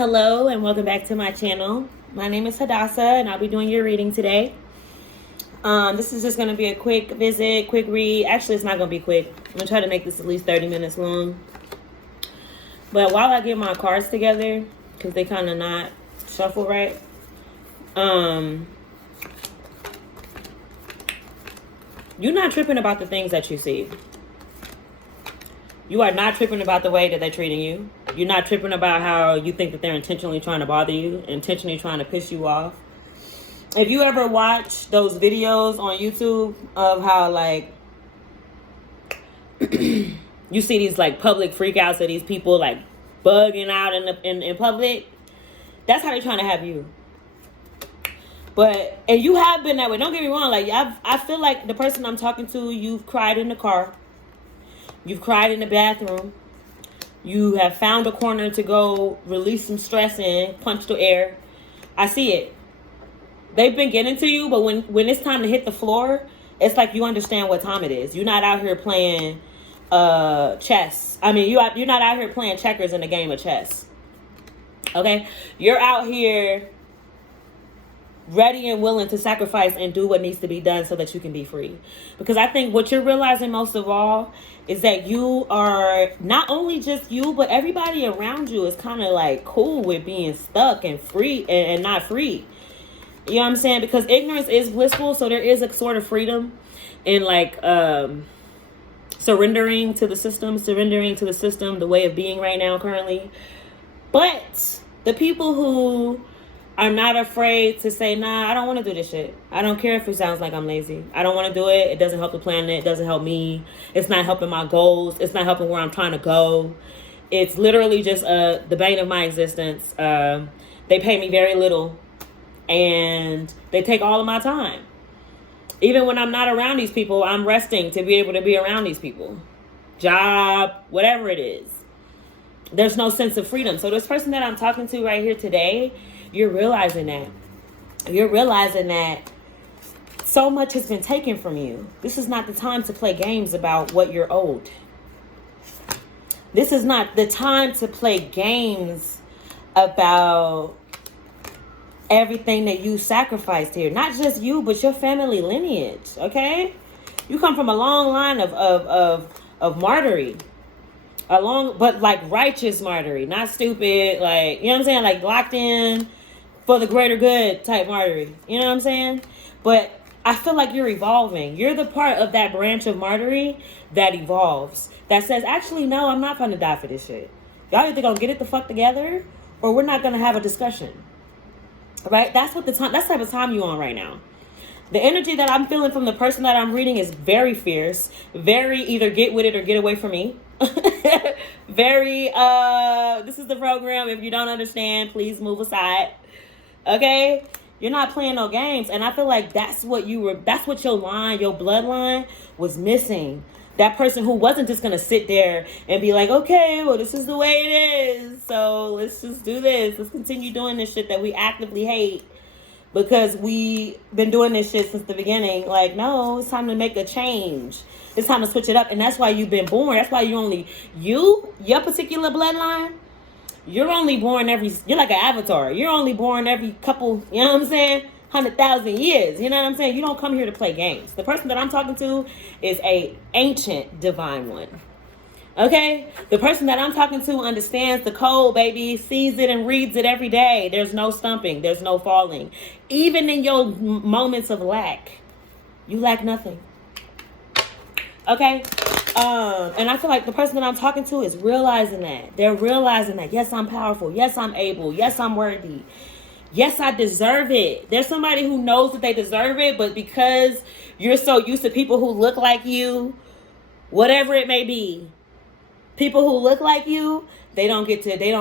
Hello and welcome back to my channel. My name is Hadassah and I'll be doing your reading today. This is just going to be a quick visit, quick read. Actually, it's not going to be quick. I'm going to try to make this at least 30 minutes long. But while I get my cards together, because they kind of not shuffle right, you're not tripping about the things that you see. You are not tripping about the way that they're treating you. You're not tripping about how you think that they're intentionally trying to bother you, intentionally trying to piss you off. If you ever watch those videos on YouTube of how, like, you see these, like, public freakouts of these people, like, bugging out in public, that's how they're trying to have you. But, and you have been that way. Don't get me wrong. Like, I feel like the person I'm talking to, you've cried in the car. You've cried in the bathroom. You have found a corner to go release some stress in, punch the air. I see it. They've been getting to you, but when it's time to hit the floor, it's like you understand what time it is. You're not out here playing chess. I mean, you're not out here playing checkers in a game of chess. Okay? You're out here ready and willing to sacrifice and do what needs to be done so that you can be free. Because I think what you're realizing most of all is that you are, not only just you, but everybody around you is kind of like cool with being stuck and free and not free. You know what I'm saying? Because ignorance is blissful, so there is a sort of freedom in like surrendering to the system, the way of being right now currently. But the people who are not afraid to say, nah, I don't want to do this shit. I don't care if it sounds like I'm lazy. I don't want to do it. It doesn't help the planet. It doesn't help me. It's not helping my goals. It's not helping where I'm trying to go. It's literally just the bane of my existence. They pay me very little. And they take all of my time. Even when I'm not around these people, I'm resting to be able to be around these people. Job, whatever it is. There's no sense of freedom. So this person that I'm talking to right here today, you're realizing that. You're realizing that so much has been taken from you. This is not the time to play games about what you're owed. This is not the time to play games about everything that you sacrificed here. Not just you, but your family lineage, okay? You come from a long line of martyry. A long, but like righteous martyry, not stupid, like, you know what I'm saying? Like locked in for the greater good type martyry. You know what I'm saying? But I feel like you're evolving. You're the part of that branch of martyry that evolves. That says, actually, no, I'm not going to die for this shit. Y'all either going to get it the fuck together or we're not going to have a discussion. Right? That's what the type of time you're on right now. The energy that I'm feeling from the person that I'm reading is very fierce. Very either get with it or get away from me. Very, this is the program. If you don't understand, please move aside. Okay? You're not playing no games. And I feel like that's what your bloodline was missing. That person who wasn't just going to sit there and be like, okay, well, this is the way it is. So let's just do this. Let's continue doing this shit that we actively hate because we been doing this shit since the beginning. Like, no, it's time to make a change. It's time to switch it up. And that's why you've been born. That's why your particular bloodline, you're only born you're like an avatar. You're only born every couple, you know what I'm saying? 100,000 years. You know what I'm saying? You don't come here to play games. The person that I'm talking to is a ancient divine one. Okay? The person that I'm talking to understands the code, baby. Sees it and reads it every day. There's no stumping. There's no falling. Even in your moments of lack, you lack nothing. Okay? And I feel like the person that I'm talking to is realizing that. They're realizing that, yes, I'm powerful. Yes, I'm able. Yes, I'm worthy. Yes, I deserve it. There's somebody who knows that they deserve it, but because you're so used to people who look like you, whatever it may be, people who look like you, they don't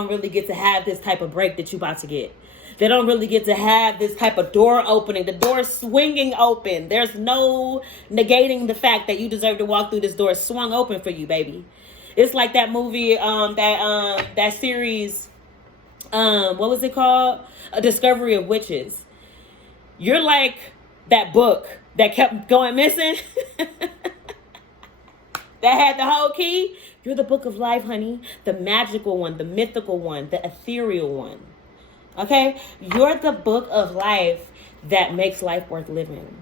really get to have this type of break that you're about to get. They don't really get to have this type of door opening, the door swinging open. There's no negating the fact that you deserve to walk through this door swung open for you, baby. It's like that movie, that series, what was it called? A Discovery of Witches. You're like that book that kept going missing. That had the whole key. You're the book of life, honey. The magical one, the mythical one, the ethereal one. Okay? You're the book of life that makes life worth living.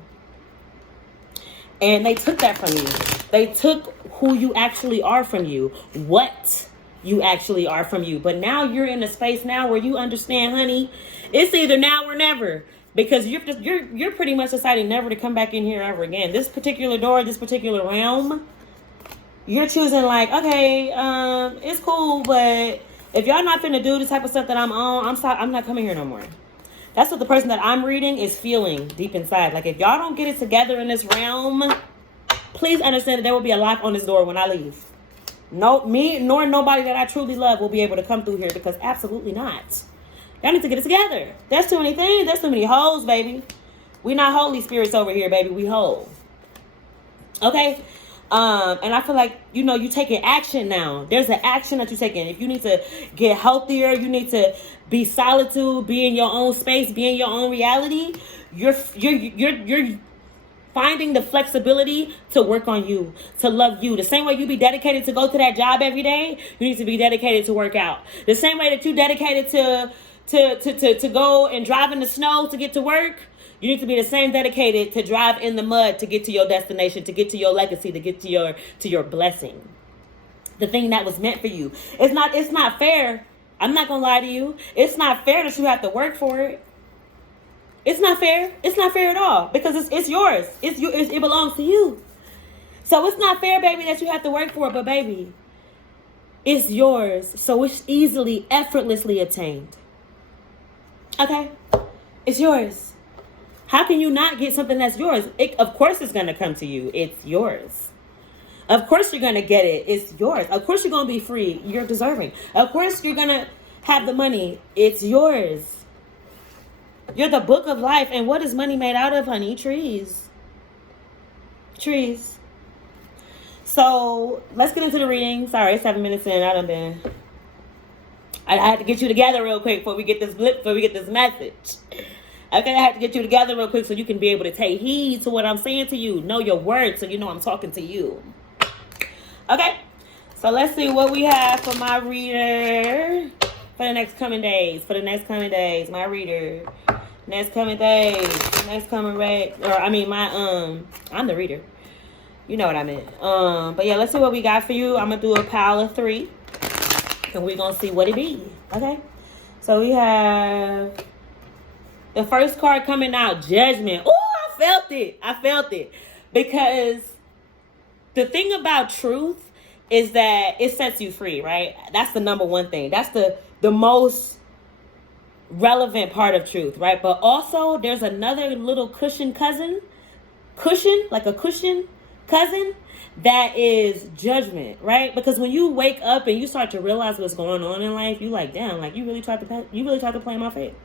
And they took that from you. They took who you actually are from you. What you actually are from you. But now you're in a space now where you understand, honey, it's either now or never. Because you're pretty much deciding never to come back in here ever again. This particular door, this particular realm, you're choosing like, okay, it's cool, but if y'all not finna do the type of stuff that I'm on, I'm not coming here no more. That's what the person that I'm reading is feeling deep inside. Like, if y'all don't get it together in this realm, please understand that there will be a lock on this door when I leave. No, me nor nobody that I truly love will be able to come through here, because absolutely not. Y'all need to get it together. There's too many things. There's too many holes, baby. We not holy spirits over here, baby. We whole. Okay? And I feel like, you taking action now. There's an action that you're taking. If you need to get healthier, you need to be solitude, be in your own space, be in your own reality. You're finding the flexibility to work on you, to love you. The same way you be dedicated to go to that job every day, you need to be dedicated to work out. The same way that you dedicated to go and drive in the snow to get to work, you need to be the same dedicated to drive in the mud to get to your destination, to get to your legacy, to get to your blessing. The thing that was meant for you. It's not fair. I'm not gonna lie to you. It's not fair that you have to work for it. It's not fair. It's not fair at all, because it's yours. It belongs to you. So it's not fair, baby, that you have to work for it, but baby, it's yours. So it's easily, effortlessly attained. Okay? It's yours. How can you not get something that's yours? Of course it's going to come to you. It's yours. Of course you're going to get it. It's yours. Of course you're going to be free. You're deserving. Of course you're going to have the money. It's yours. You're the book of life. And what is money made out of, honey? Trees. Trees. So let's get into the reading. Sorry, it's 7 minutes in. I had to get you together real quick before we get this message. Okay, I have to get you together real quick so you can be able to take heed to what I'm saying to you. Know your words so you know I'm talking to you. Okay, so let's see what we have for my reader for the next coming days. My reader. Next coming days. I'm the reader. You know what I meant. But yeah, let's see what we got for you. I'm going to do a pile of 3. And we're going to see what it be. Okay? So we have the first card coming out, Judgment. Oh, I felt it. Because the thing about truth is that it sets you free, right? That's the number one thing. That's the most relevant part of truth, right? But also there's another little cushion cousin, that is judgment, right? Because when you wake up and you start to realize what's going on in life, you like, damn, like you really tried to play in my face.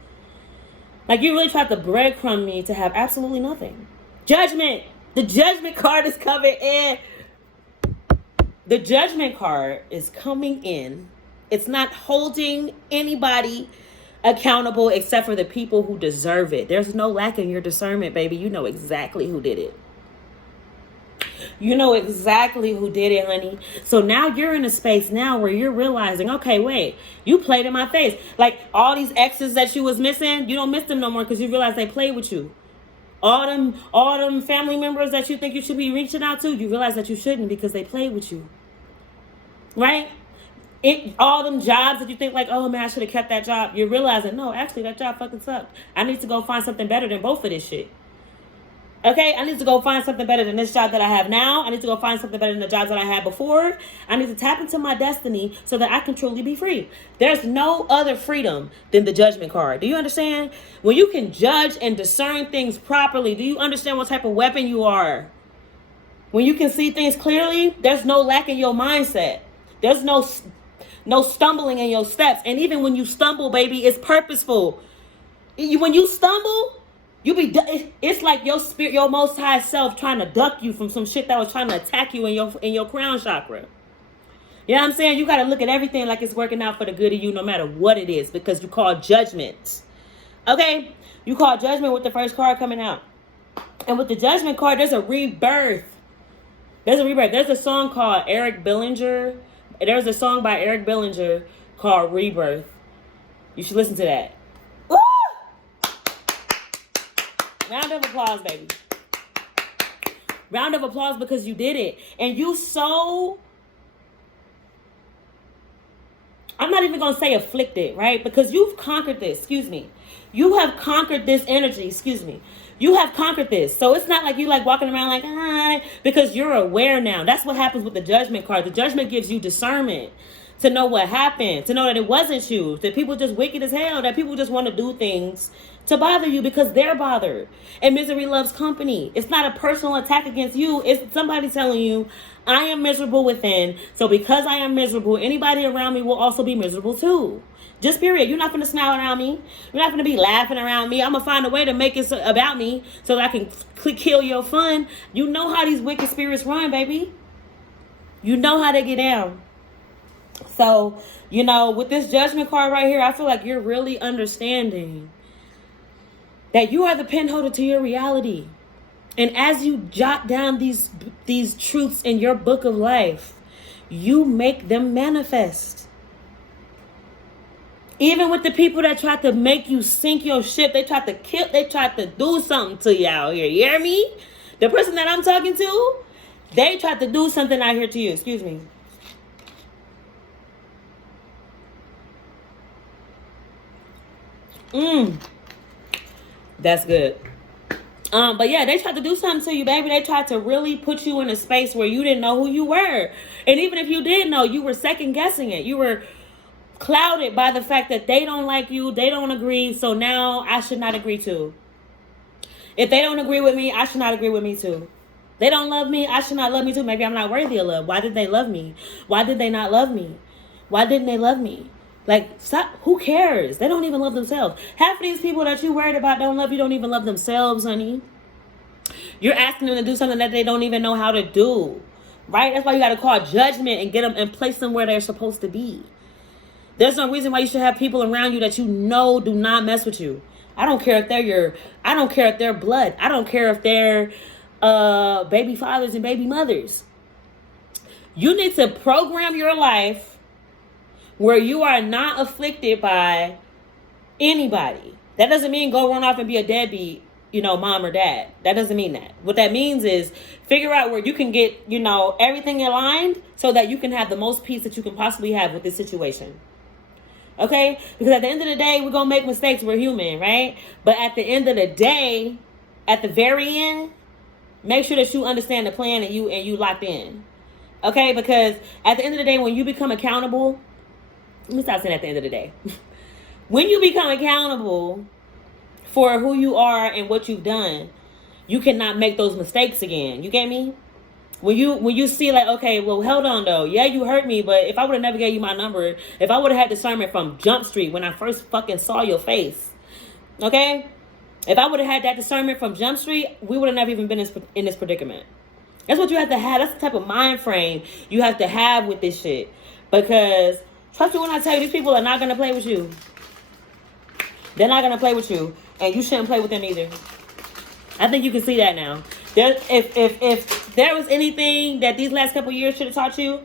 Like you really tried to breadcrumb me to have absolutely nothing. Judgment. The judgment card is coming in. The judgment card is coming in. It's not holding anybody accountable except for the people who deserve it. There's no lack in your discernment, baby. You know exactly who did it. You know exactly who did it, honey. So now you're in a space now where you're realizing, okay, wait, you played in my face. Like all these exes that you was missing, you don't miss them no more because you realize they played with you. All them family members that you think you should be reaching out to, you realize that you shouldn't because they played with you. Right? All them jobs that you think like, oh man, I should have kept that job. You're realizing, no, actually that job fucking sucked. I need to go find something better than both of this shit. Okay, I need to go find something better than this job that I have now. I need to go find something better than the jobs that I had before. I need to tap into my destiny so that I can truly be free. There's no other freedom than the judgment card. Do you understand? When you can judge and discern things properly, do you understand what type of weapon you are? When you can see things clearly, there's no lack in your mindset. There's no stumbling in your steps. And even when you stumble, baby, it's purposeful. When you stumble, it's like your spirit, your most high self trying to duck you from some shit that was trying to attack you in your crown chakra. You know what I'm saying? You got to look at everything like it's working out for the good of you no matter what it is, because you call judgment. Okay? You call judgment with the first card coming out. And with the judgment card, there's a rebirth. There's a song called Eric Bellinger There's a song by Eric Bellinger called Rebirth. You should listen to that. Woo! Round of applause, baby. Round of applause because you did it. And you so... I'm not even going to say afflicted, right? Because you've conquered this. Excuse me. You have conquered this energy. Excuse me. You have conquered this. So it's not like you like walking around like, hi, because you're aware now. That's what happens with the judgment card. The judgment gives you discernment to know what happened, to know that it wasn't you, that people just wicked as hell, that people just want to do things to bother you because they're bothered. And misery loves company. It's not a personal attack against you. It's somebody telling you, I am miserable within. So because I am miserable, anybody around me will also be miserable too. Just period. You're not going to smile around me. You're not going to be laughing around me. I'm going to find a way to make it about me so that I can kill your fun. You know how these wicked spirits run, baby. You know how they get down. So, you know, with this judgment card right here, I feel like you're really understanding that you are the pen holder to your reality. And as you jot down these truths in your book of life, you make them manifest. Even with the people that tried to make you sink your ship, they tried to do something to you out here. You hear me? The person that I'm talking to, they tried to do something out here to you. Excuse me. That's good. But yeah, they tried to do something to you, baby. They tried to really put you in a space where you didn't know who you were. And even if you did know, you were second guessing it. You were clouded by the fact that they don't like you. They don't agree. So now I should not agree too. If they don't agree with me, I should not agree with me too. They don't love me. I should not love me too. Maybe I'm not worthy of love. Why did they love me? Why did they not love me? Why didn't they love me? Like, stop. Who cares? They don't even love themselves. Half of these people that you worried about don't love you, don't even love themselves, honey. You're asking them to do something that they don't even know how to do. Right? That's why you got to call judgment and get them and place them where they're supposed to be. There's no reason why you should have people around you that you know do not mess with you. I don't care if they're I don't care if they're blood. I don't care if they're baby fathers and baby mothers. You need to program your life where you are not afflicted by anybody. That doesn't mean go run off and be a deadbeat, mom or dad. That doesn't mean that. What that means is figure out where you can get, everything aligned so that you can have the most peace that you can possibly have with this situation. Okay? Because at the end of the day, we're going to make mistakes. We're human, right? But at the end of the day, at the very end, make sure that you understand the plan and you locked in. Okay? Because at the end of the day, when you become accountable, let me stop saying at the end of the day. When you become accountable for who you are and what you've done, you cannot make those mistakes again. You get me? When you see like, okay, well, hold on though. Yeah, you hurt me, but if I would have never gave you my number, if I would have had discernment from Jump Street when I first fucking saw your face, okay? If I would have had that discernment from Jump Street, we would have never even been in this predicament. That's what you have to have. That's the type of mind frame you have to have with this shit. Because trust me when I tell you, these people are not going to play with you. They're not going to play with you. And you shouldn't play with them either. I think you can see that now. If there was anything that these last couple years should have taught you,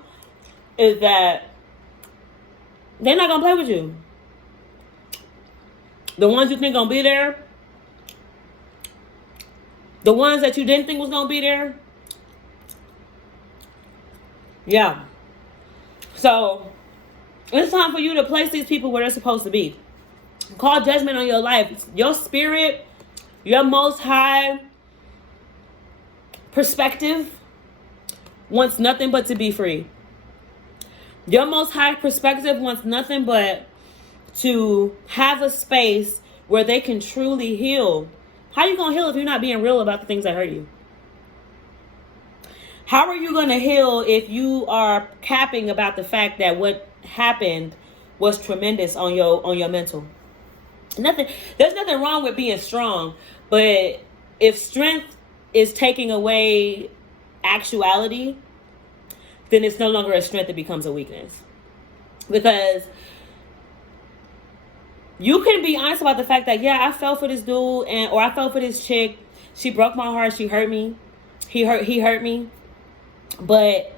is that they're not going to play with you. The ones you think going to be there, the ones that you didn't think was going to be there, yeah. So, it's time for you to place these people where they're supposed to be. Call judgment on your life. Your spirit, your most high perspective wants nothing but to be free. Your most high perspective wants nothing but to have a space where they can truly heal. How are you going to heal if you're not being real about the things that hurt you? How are you going to heal if you are capping about the fact that what happened was tremendous on your mental? There's nothing wrong with being strong, but if strength is taking away actuality, then it's no longer a strength, it becomes a weakness. Because you can be honest about the fact that, yeah, I fell for this dude or I fell for this chick. She broke my heart. She hurt me. He hurt me. But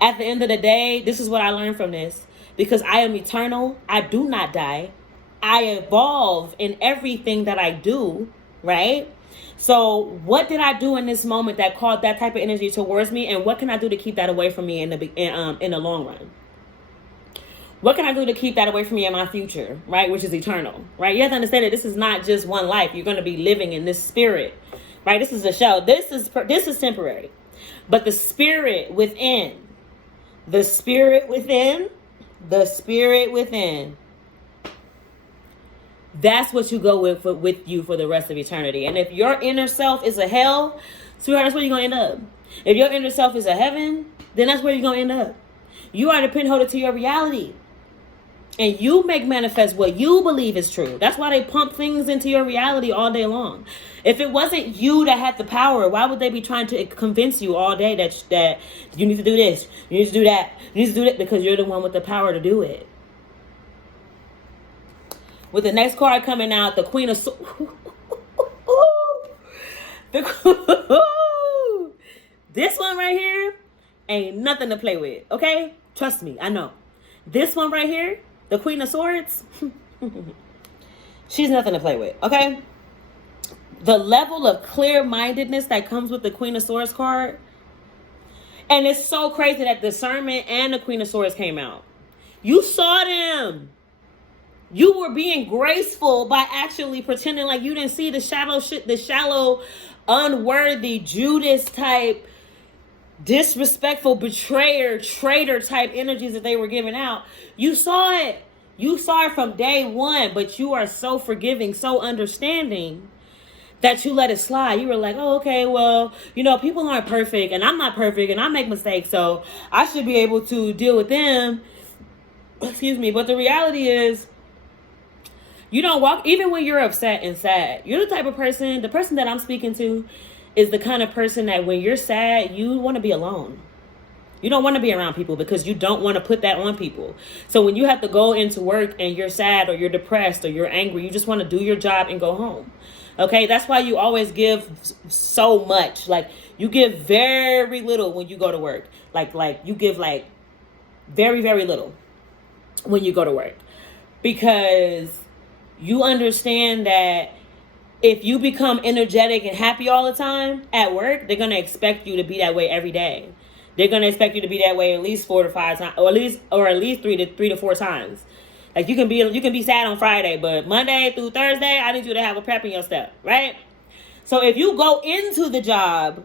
At the end of the day, this is what I learned from this. Because I am eternal, I do not die. I evolve in everything that I do, right? So what did I do in this moment that called that type of energy towards me, and what can I do to keep that away from me in the long run? What can I do to keep that away from me in my future, right? Which is eternal, right? You have to understand that this is not just one life. You're going to be living in this spirit, right? This is a show. This is temporary, but the spirit within, the spirit within, the spirit within. That's what you go with you for the rest of eternity. And if your inner self is a hell, sweetheart, that's where you're going to end up. If your inner self is a heaven, then that's where you're going to end up. You are the pinholder to your reality. And you make manifest what you believe is true. That's why they pump things into your reality all day long. If it wasn't you that had the power, why would they be trying to convince you all day that you need to do this, you need to do that, you need to do that? Because you're the one with the power to do it. With the next card coming out, the Queen of Swords. This one right here ain't nothing to play with, okay? Trust me, I know. This one right here, the Queen of Swords, she's nothing to play with, okay? The level of clear-mindedness that comes with the Queen of Swords card, and it's so crazy that Discernment and the Queen of Swords came out. You saw them. You were being graceful by actually pretending like you didn't see the shallow, unworthy, Judas type, disrespectful, betrayer, traitor type energies that they were giving out. You saw it. You saw it from day one, but you are so forgiving, so understanding that you let it slide. You were like, oh, okay, well, people aren't perfect and I'm not perfect and I make mistakes, so I should be able to deal with them. Excuse me. But the reality is, you don't walk, even when you're upset and sad. You're the type of person, the person that I'm speaking to is the kind of person that when you're sad, you want to be alone. You don't want to be around people because you don't want to put that on people. So when you have to go into work and you're sad or you're depressed or you're angry, you just want to do your job and go home. Okay, that's why you always give so much. Like, you give very little when you go to work. Like you give like very, very little when you go to work. Because you understand that if you become energetic and happy all the time at work, they're going to expect you to be that way every day. They're going to expect you to be that way at least 4 to 5 times, or at least 3 to 4 times. Like, you can be sad on Friday, but Monday through Thursday, I need you to have a pep in your step, right? So if you go into the job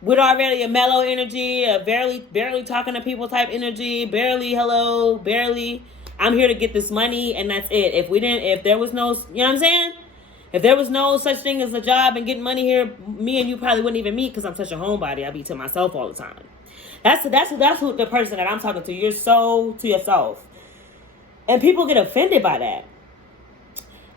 with already a mellow energy, a barely talking to people type energy, barely hello, barely I'm here to get this money, and that's it. If there was no, you know what I'm saying? If there was no such thing as a job and getting money here, me and you probably wouldn't even meet because I'm such a homebody. I be to myself all the time. That's who the person that I'm talking to. You're so to yourself. And people get offended by that.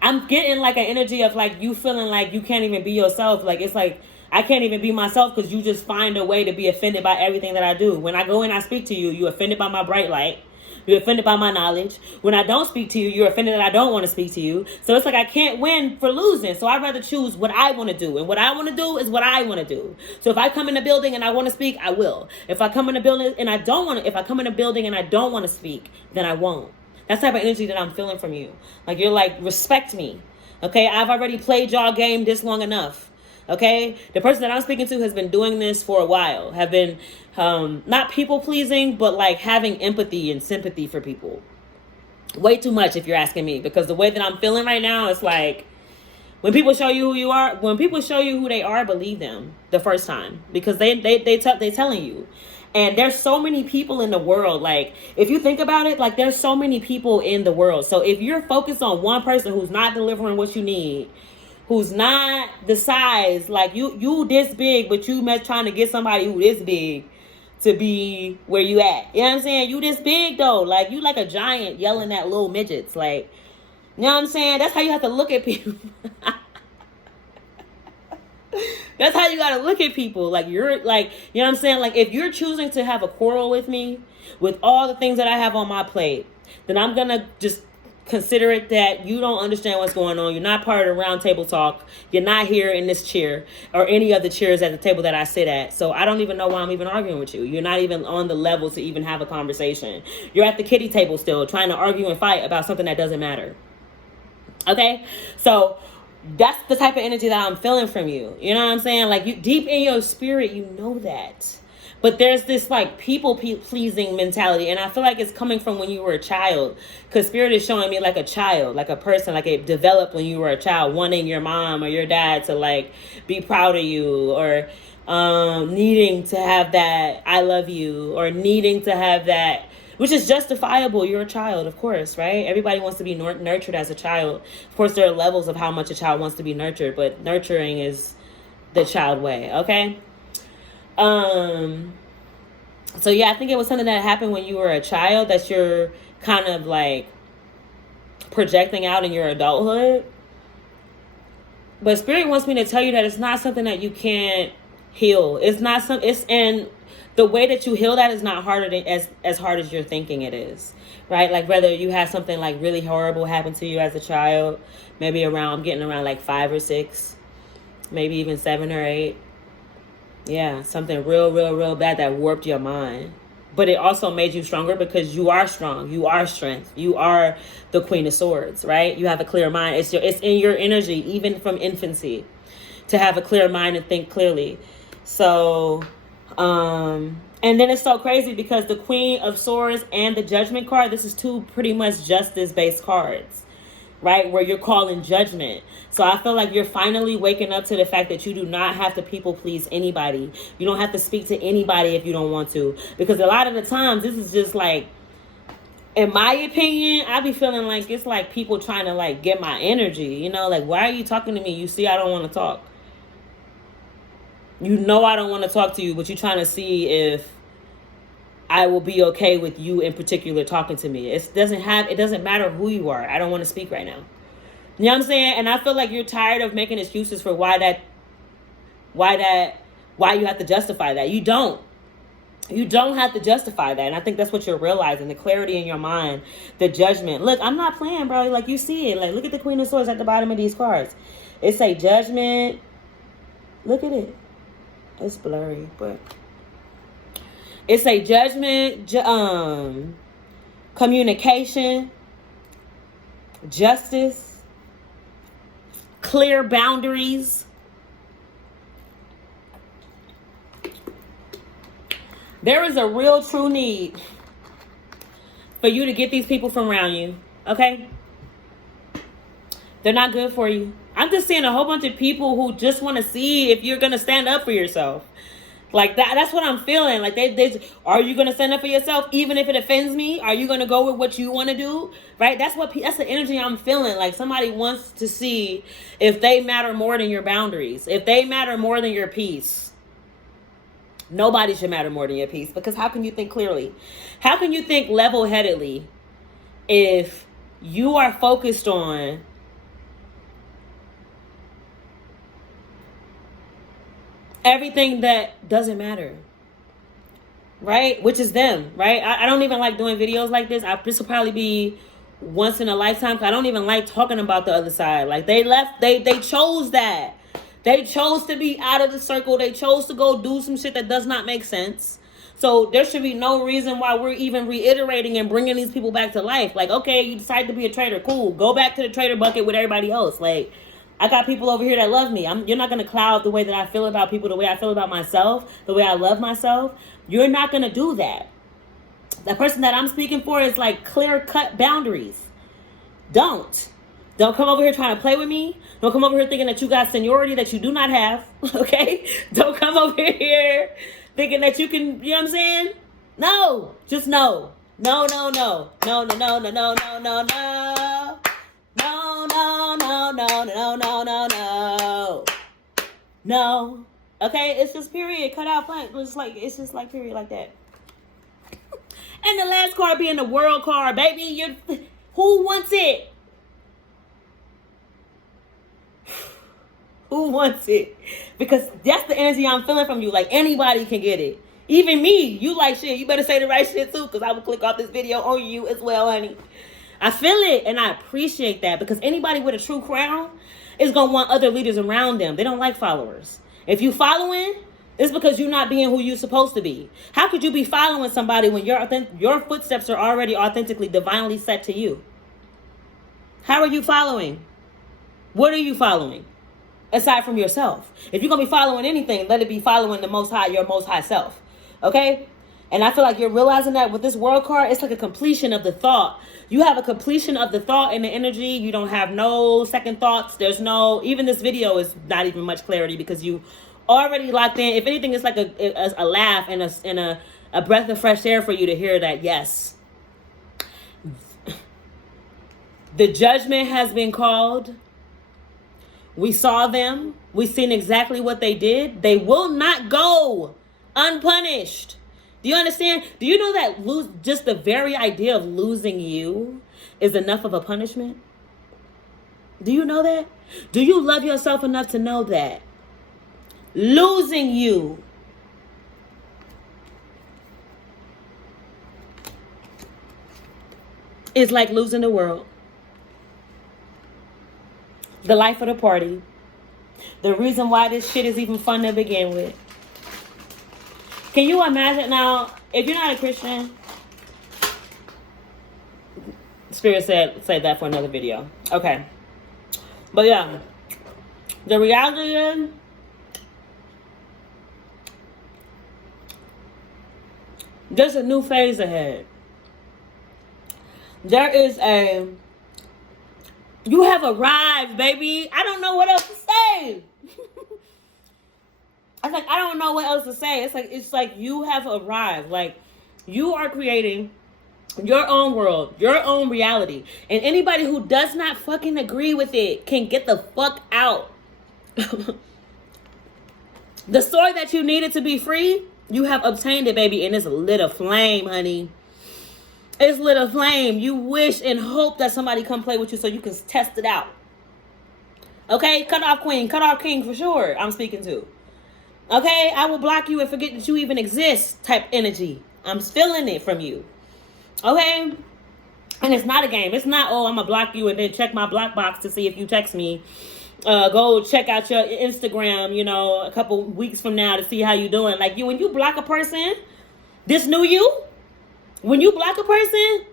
I'm getting like an energy of like you feeling like you can't even be yourself. Like, it's like I can't even be myself because you just find a way to be offended by everything that I do. When I go in, I speak to you. You're offended by my bright light. You're offended by my knowledge. When I don't speak to you, you're offended that I don't want to speak to you. So it's like I can't win for losing. So I'd rather choose what I want to do. And what I want to do is what I want to do. So if I come in the building and I want to speak, I will. If I come in the building and I don't want to, if I come in a building and I don't want to speak, then I won't. That's the type of energy that I'm feeling from you. Like, you're like, respect me. Okay, I've already played y'all game this long enough. Okay, the person that I'm speaking to has been doing this for a while, have been not people pleasing, but like having empathy and sympathy for people. Way too much, if you're asking me, because the way that I'm feeling right now, it's like when people show you who you are, when people show you who they are, believe them the first time, because they telling you. And there's so many people in the world. Like, if you think about it, like, there's so many people in the world. So if you're focused on one person who's not delivering what you need, who's not the size, like you this big, but you trying to get somebody who this big to be where you at. You know what I'm saying? You this big though. Like, you like a giant yelling at little midgets. Like, you know what I'm saying? That's how you have to look at people. That's how you gotta look at people. Like, you're like, you know what I'm saying? Like, if you're choosing to have a quarrel with me, with all the things that I have on my plate, then I'm gonna just Consider it that you don't understand what's going on. You're not part of the round table talk. You're not here in this chair or any other chairs at the table that I sit at. So I don't even know why I'm even arguing with you. You're not even on the level to even have a conversation. You're at the kiddie table still trying to argue and fight about something that doesn't matter. Okay? So that's the type of energy that I'm feeling from you. You know what I'm saying? Like, you deep in your spirit, you know that. But there's this like people pleasing mentality. And I feel like it's coming from when you were a child. Because Spirit is showing me like a child, like a person, like it developed when you were a child, wanting your mom or your dad to like be proud of you, or needing to have that I love you, or needing to have that, which is justifiable. You're a child, of course, right? Everybody wants to be nurtured as a child. Of course, there are levels of how much a child wants to be nurtured, but nurturing is the child way, okay? So yeah, I think it was something that happened when you were a child that you're kind of like projecting out in your adulthood. But Spirit wants me to tell you that it's not something that you can't heal. And the way that you heal that is not harder than as hard as you're thinking it is, right? Like whether you had something like really horrible happen to you as a child, maybe I'm getting around like 5 or 6, maybe even 7 or 8. Yeah, something real bad that warped your mind. But it also made you stronger because you are strong. You are strength. You are the Queen of Swords, right? You have a clear mind. It's in your energy, even from infancy, to have a clear mind and think clearly. So, and then it's so crazy because the Queen of Swords and the Judgment card, this is 2 pretty much justice-based cards, right? Where you're calling judgment. So I feel like you're finally waking up to the fact that you do not have to people please anybody. You don't have to speak to anybody if you don't want to. Because a lot of the times, this is just like, in my opinion, I be feeling like it's like people trying to like get my energy. You know, like, why are you talking to me? You see I don't want to talk. You know I don't want to talk to you, but you're trying to see if I will be okay with you in particular talking to me. It doesn't matter who you are. I don't want to speak right now. You know what I'm saying? And I feel like you're tired of making excuses for why you have to justify that. You don't have to justify that. And I think that's what you're realizing, the clarity in your mind, the judgment. Look, I'm not playing, bro. Like, you see it. Like, look at the Queen of Swords at the bottom of these cards. It's a judgment. Look at it. It's blurry, but it's a judgment, communication, justice, clear boundaries. There is a real true need for you to get these people from around you, okay? They're not good for you. I'm just seeing a whole bunch of people who just want to see if you're going to stand up for yourself. Like that's what I'm feeling. Like are you going to stand up for yourself even if it offends me? Are you going to go with what you want to do? Right? That's the energy I'm feeling. Like somebody wants to see if they matter more than your boundaries, if they matter more than your peace. Nobody should matter more than your peace, because how can you think clearly? How can you think level-headedly if you are focused on everything that doesn't matter, right? Which is them, right? I don't even like doing videos like this. This will probably be once in a lifetime, because I don't even like talking about the other side. Like they chose that. They chose to be out of the circle. They chose to go do some shit that does not make sense. So there should be no reason why we're even reiterating and bringing these people back to life. Like, okay, you decide to be a traitor. Cool. Go back to the traitor bucket with everybody else. Like, I got people over here that love me. You're not going to cloud the way that I feel about people, the way I feel about myself, the way I love myself. You're not going to do that. The person that I'm speaking for is like clear-cut boundaries. Don't come over here trying to play with me. Don't come over here thinking that you got seniority that you do not have. Okay? Don't come over here thinking that you can, you know what I'm saying? No. Just no. No. No. No. No. No. No. No. No. No. No. No. No, no, no, no, no, no, no, no. No. Okay, it's just period. Cut out fun. It's just like period like that. And the last card being the World card, baby. Who wants it? Who wants it? Because that's the energy I'm feeling from you. Like anybody can get it. Even me. You like shit. You better say the right shit too, because I will click off this video on you as well, honey. I feel it, and I appreciate that, because anybody with a true crown is going to want other leaders around them. They don't like followers. If you following, it's because you're not being who you're supposed to be. How could you be following somebody when your footsteps are already authentically, divinely set to you? How are you following? What are you following? Aside from yourself. If you're going to be following anything, let it be following the Most High, your Most High self. Okay? And I feel like you're realizing that with this world card, it's like a completion of the thought. You have a completion of the thought and the energy. You don't have no second thoughts. There's no, even this video is not even much clarity, because you already locked in. If anything, it's like a laugh and a breath of fresh air for you to hear that, yes, the judgment has been called. We saw them. We seen exactly what they did. They will not go unpunished. Do you understand? Do you know that just the very idea of losing you is enough of a punishment? Do you know that? Do you love yourself enough to know that losing you is like losing the world? The life of the party. The reason why this shit is even fun to begin with. Can you imagine now, if you're not a Christian, Spirit said, save that for another video. Okay. But yeah, the reality is, there's a new phase ahead. There is you have arrived, baby. I don't know what else to say. I don't know what else to say. It's like you have arrived. Like, you are creating your own world, your own reality. And anybody who does not fucking agree with it can get the fuck out. The sword that you needed to be free, you have obtained it, baby. And it's lit a flame, honey. It's lit a flame. You wish and hope that somebody come play with you so you can test it out. Okay? Cut off queen. Cut off king for sure. I'm speaking to. Okay? I will block you and forget that you even exist type energy. I'm feeling it from you. Okay? And it's not a game. It's not, oh, I'm going to block you and then check my block box to see if you text me. Go check out your Instagram, a couple weeks from now to see how you doing. Like, when you block a person, this new you, when you block a person,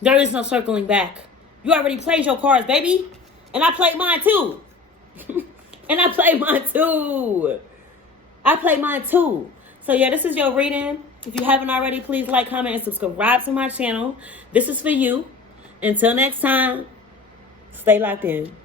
there is no circling back. You already played your cards, baby. And I played mine too. And I played mine too. So yeah, this is your reading. If you haven't already, please like, comment, and subscribe to my channel. This is for you. Until next time, stay locked in.